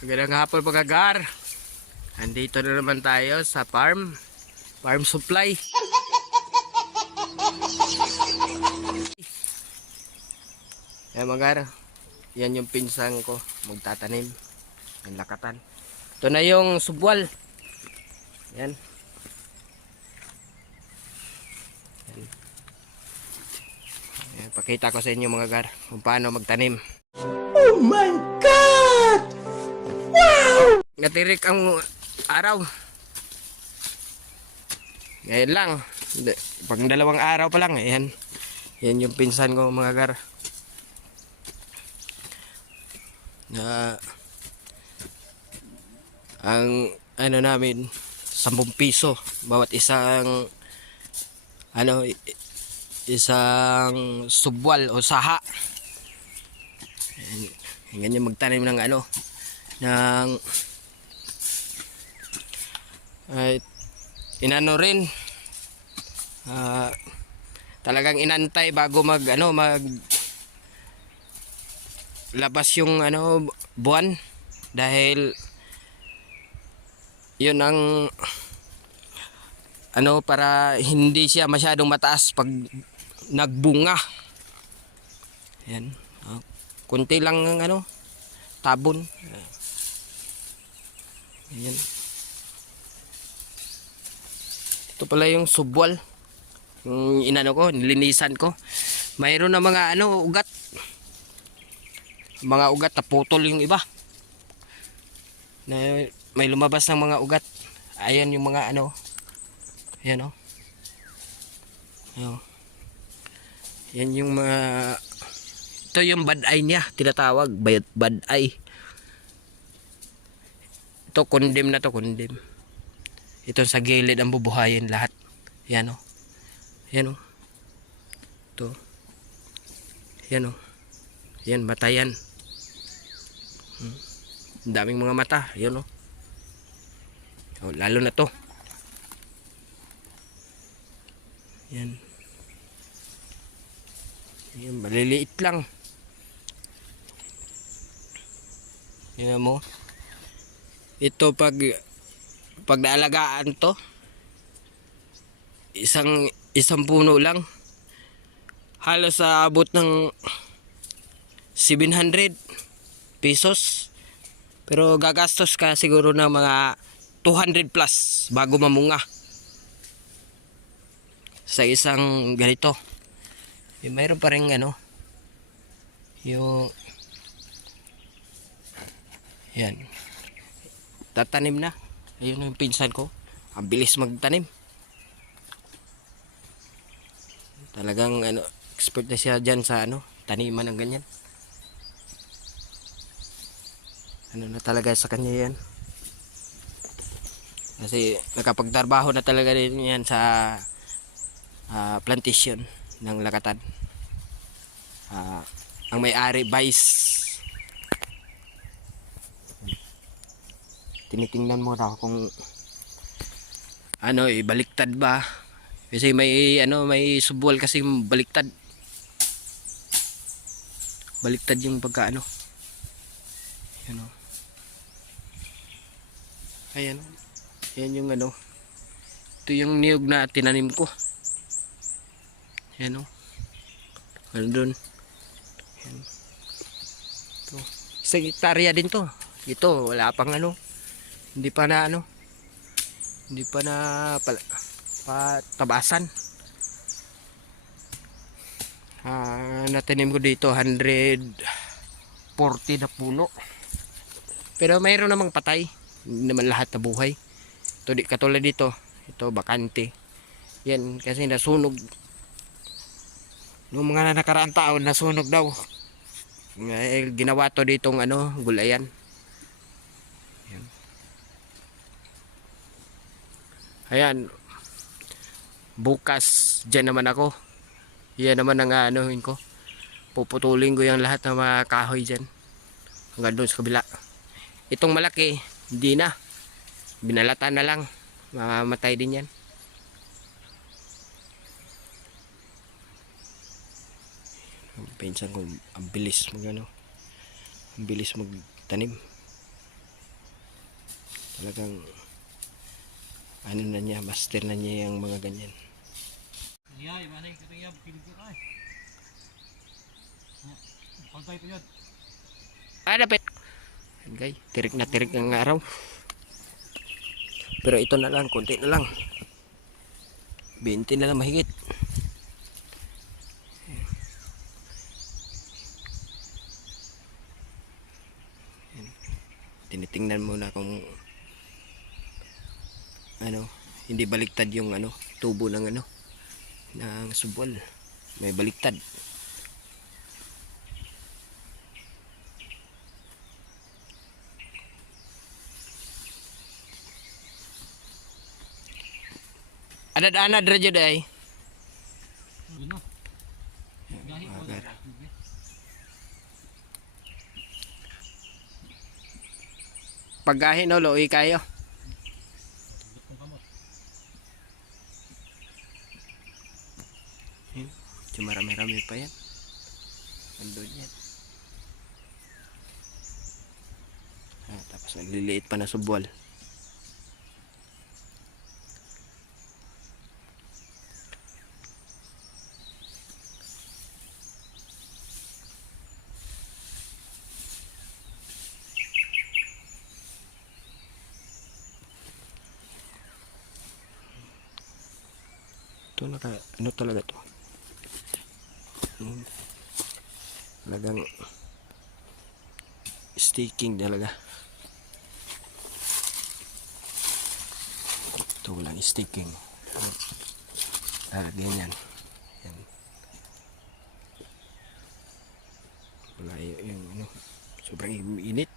Magandang hapon mga gar. Andito na naman tayo sa farm supply. Ayan mga gar, yan yung pinsan ko magtatanim ng lakatan. Ito na yung subwal. Yan. Yan. Ayan, pakita ko sa inyo mga gar kung paano magtanim. Oh my God! Wow! Natirik ang araw. Ngayon lang. Pag dalawang araw pa lang. Ayan. Yan yung pinsan ko mga gar. Na ang ano namin 10 piso bawat isang isang subwal o saha. Ganyan magtanim ng ng inano rin talagang inantay bago mag labas yung buwan, dahil yun ang para hindi siya masyadong mataas pag nagbunga. Yan, kunti lang ang tabon. Ayan. Ito pala yung subwal. Yung nilinisan ko. Mayroon na mga ugat. Mga ugat na putol yung iba. Na may lumabas ng mga ugat. Ayan yung mga Ayan o. Yan yung mga ito yung bad eye niya, tinatawag bad eye. Ito condemn na to, condemn. Ito sa gilid ang bubuhayin lahat. Yan o. Yan o. Ito. Yan o. Yan, mata yan. Ang daming mga mata. Yan o. Lalo na to. Yan. Yan, maliliit lang. Yan mo. Ito pag naalagaan to, isang puno lang, halos aabot ng 700 pesos. Pero gagastos ka siguro ng mga 200 plus bago mamunga sa isang ganito. Mayroon pa rin yung yan, tatanim na. Ayun yung pinsan ko, ang bilis magtanim. Talagang expert na siya dyan sa taniman ng ganyan. Na talaga sa kanya yan, kasi nakapagtrabaho na talaga din yan sa plantation ng lakatan. Ang may-ari Vice. Tinitingnan mo na kung baliktad ba, kasi may may subwal kasi baliktad yung pagka yan o. Ayan, yan yung ito yung niyog na tinanim ko. Yan o. Doon. Yan. Ito. Isang hektarya din to. Ito, wala pang hindi pa na patabasan. Natanim ko dito 140 na puno. Pero mayroon namang patay. Hindi naman lahat na buhay. Ito katulad dito. Ito bakante. Yan kasi nasunog. Noong mga nakaraang taon nasunog daw. Ginawa to ditong gulayan. Yan. Ayan. Bukas dyan naman ako. Yan naman ang ko. Puputulin ko yung lahat ng mga kahoy dyan. Hanggang doon sa kabila. Itong malaki, hindi na. Binalatan na lang. Mamamatay din yan. Pinsan ko ang bilis ang bilis magtanim. Talagang ano na niya, master na niya yung mga ganyan. Dapat. Okay, tirik na tirik ang araw. Pero ito na lang, konti na lang. 20 na lang mahigit. Tinitingnan muna kung ano, hindi baliktad yung ano, tubo ng ano, ng subwal. May baliktad. Anad-anad ra jud ay. Agar. Paggahin no, loy kayo. Marami-rami pa yan. Andun yan. Tapos nagliliit pa na subwal. Ito ano talaga to. Talagang sticking talaga. Ito lang sticking. Ganyan. Yan. Wala yung ano, sobrang init.